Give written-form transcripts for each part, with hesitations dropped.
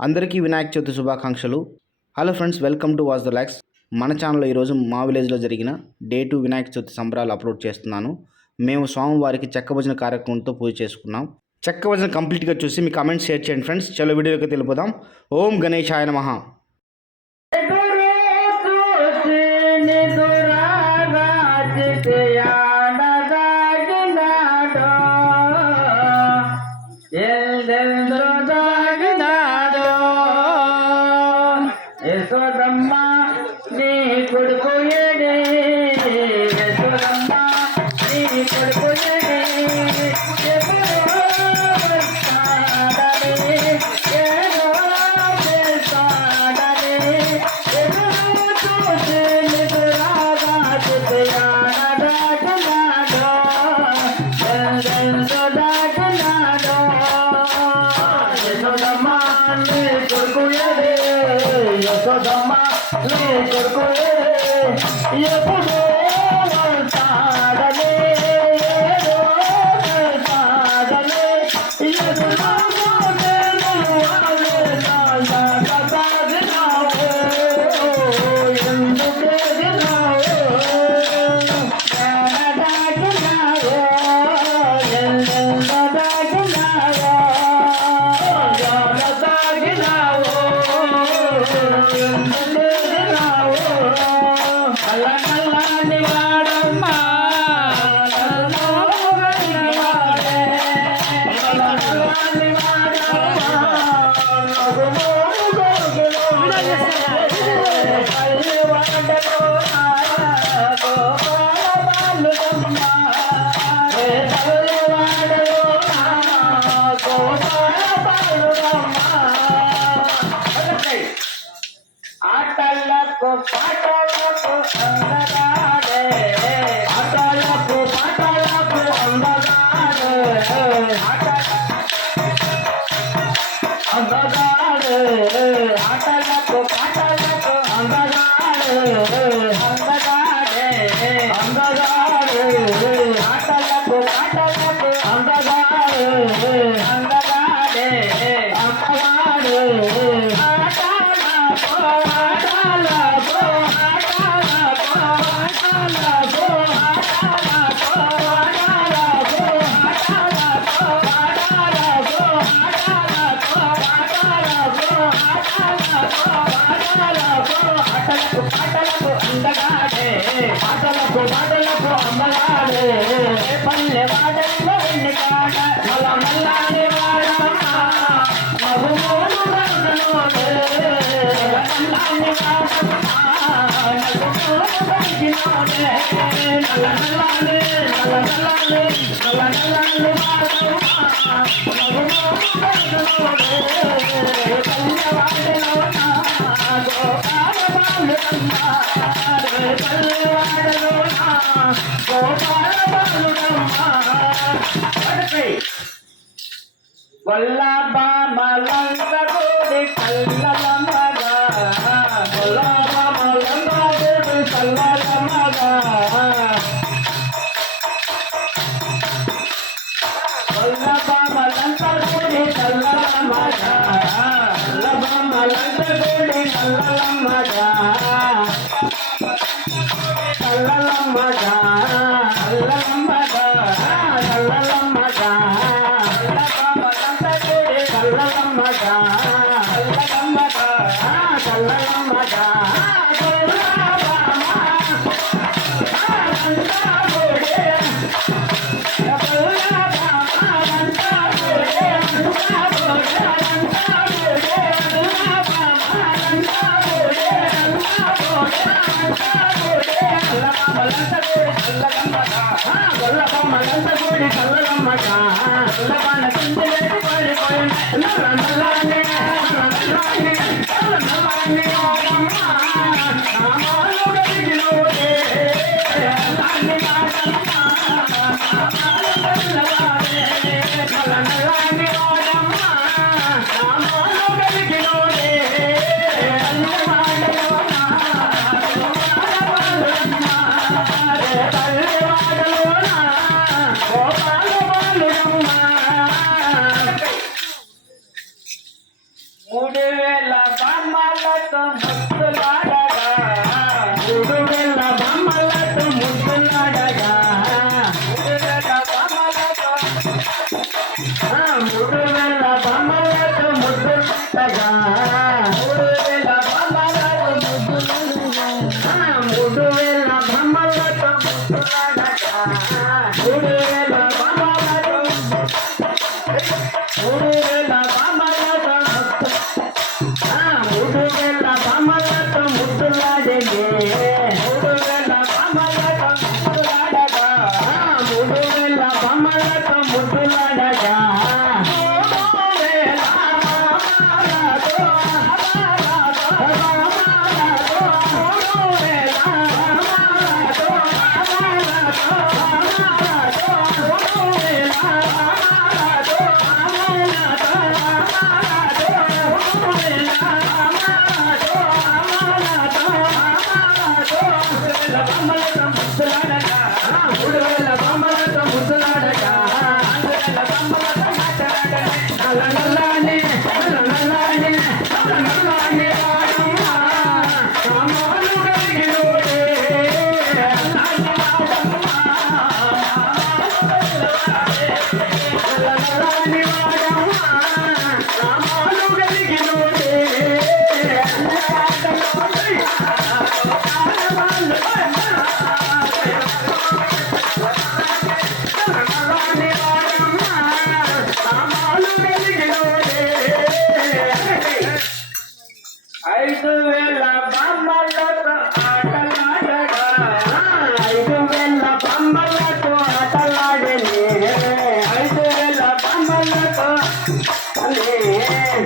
అందరికీ వినాయక చవితి శుభాకాంక్షలు. Hello friends, welcome to watch the lakhs. మన ఛానల్లో ఈరోజు మా విలేజ్లో జరిగిన డే 2 వినాయక చవితి సంబరాలు అప్లోడ్ చేస్తున్నాను. మేము స్వామివారికి చెక్క భజన కార్యక్రమంతో పూజ చేసుకున్నాం. చెక్క భజన కంప్లీట్గా చూసి మీ కామెంట్స్ షేర్ చేయండి ఫ్రెండ్స్. చలో వీడియోకి తెలుపుదాం. ఓం గణేశాయ నమః. యశోదమ్మ నీ కొడుకు ఏడే, యశోదమ్మ నీ కొడుకు ఏడే, ఎప్పుడో వస్తాడని, ఏదో చేస్తాడని, ఎదురు చూసి నిదురాగా దాటునాడో, ఎందెందో దాటునాడో. యశోదమ్మ నీ కొడుకు ఏడే, యశోదమ్మ నీ కొడుకు ఎప్పుడో వస్తాడని, ఏదో చేస్తాడని, ఎదురు ఆటలకు పాటలకు అందగాడే, ఆటలకు పాటలకు అందగాడే, అందగాడే, ఆటలకు పాటలకు అందగాడే, అందగాడే, అందగాడే, ఆటలకు పాటలకు అందగాడే, అందగాడే, అందగాడే. పాటలకు అమ్మగాడే, పల్లె పాటల్లో ఎన్ని కాట మల్ల మల్లాని వాడమ్మ, మగుమూడు రంగులోనే మల్లాని వాడమ్మ, మగుమూడు రంగులోనే నల్ల నల్లాని వాడమ్మ, మగుమూడు రంగులోనే పల్లెవాడలోన గోపాల బాలుడమ్మ, గొల్లబామలందగూడి కల్లలమ్మగా, గొల్లబామలందగూడి కల్లలమ్మగా, గొల్లబామలందగూడి కల్లలమ్మగా, గొల్లబామలందగూడి కల్లలమ్మగా, కల్లలమ్మగా, కల్లలమ్మగా, కల్లలమ్మగా, కల్లలమ్మలందగూడి కల్లలమ్మగా, కల్లలమ్మగా, కల్లలమ్మగా, గొల్లబామలందగూడి కల్లలమ్మగా, గొల్లబామ చింతలేసి పడిపోయింది నల్ల నల్లాని, నల్లాని, నల్లాని వాడమ్మ, నామాలు గడిగినోడే, నల్లాని వాడమ్మ, నామాలు గడిగినవాడే, నల్ల నల్లాని వాడమ్మ, నామాలు గడిగినోడే, నల్ల వాడలోన 3000 బొమ్మలతో ముద్దులాడగా 3000 బొమ్మలతో ముద్దులాడగా 3000 బొమ్మలతో 3000 బొమ్మలతో ముద్దులాడగా 3000 బొమ్మలతో ముద్దులాడగా 3000 బొమ్మలతో 3000 బొమ్మలతో ముద్దులాడగా 3000 బొమ్మలతో ముద్దులాడగా 5000 బొమ్మలతో ఆటలాడగా 5000 బొమ్మలతో ఆటలాడలే 5000 బొమ్మలతో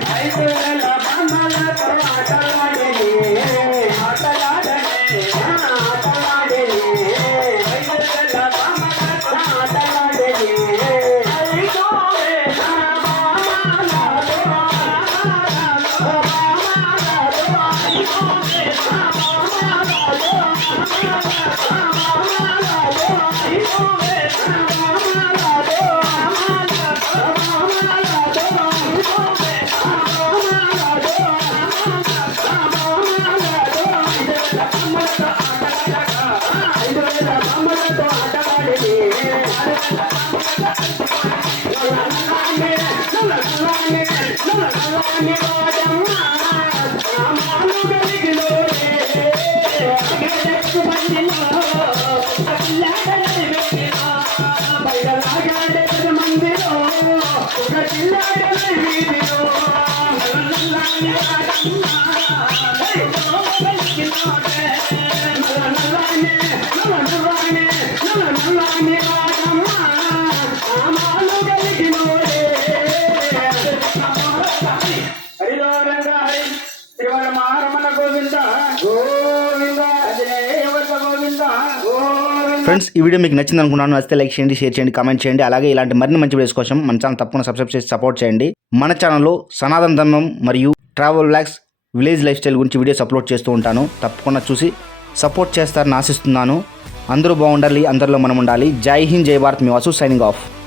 5000 బొమ్మలతో ఆటలాడలే 5000 బొమ్మలతో ఆటలాడలే ఫ్రెండ్స్ ఈ వీడియో మీకు నచ్చింది అనుకున్నాను. నచ్చితే లైక్ చేయండి, షేర్ చేయండి, కామెంట్ చేయండి. అలాగే ఇలాంటి మరిన్ని మంచి వీడియోస్ కోసం మన ఛానల్ తప్పకుండా సబ్స్క్రైబ్ చేసి సపోర్ట్ చేయండి. మన ఛానల్లో సనాతన ధర్మం మరియు travel blogs, village life style గురించి వీడియోస్ అప్లోడ్ చేస్తూ ఉంటాను. తప్పకుండా చూసి సపోర్ట్ చేస్తారని ఆశిస్తున్నాను. అందరూ బాగుండాలి, అందరిలో మనం ఉండాలి. జై హింద్, జై భారత్. మీ వాసు సైనింగ్ ఆఫ్.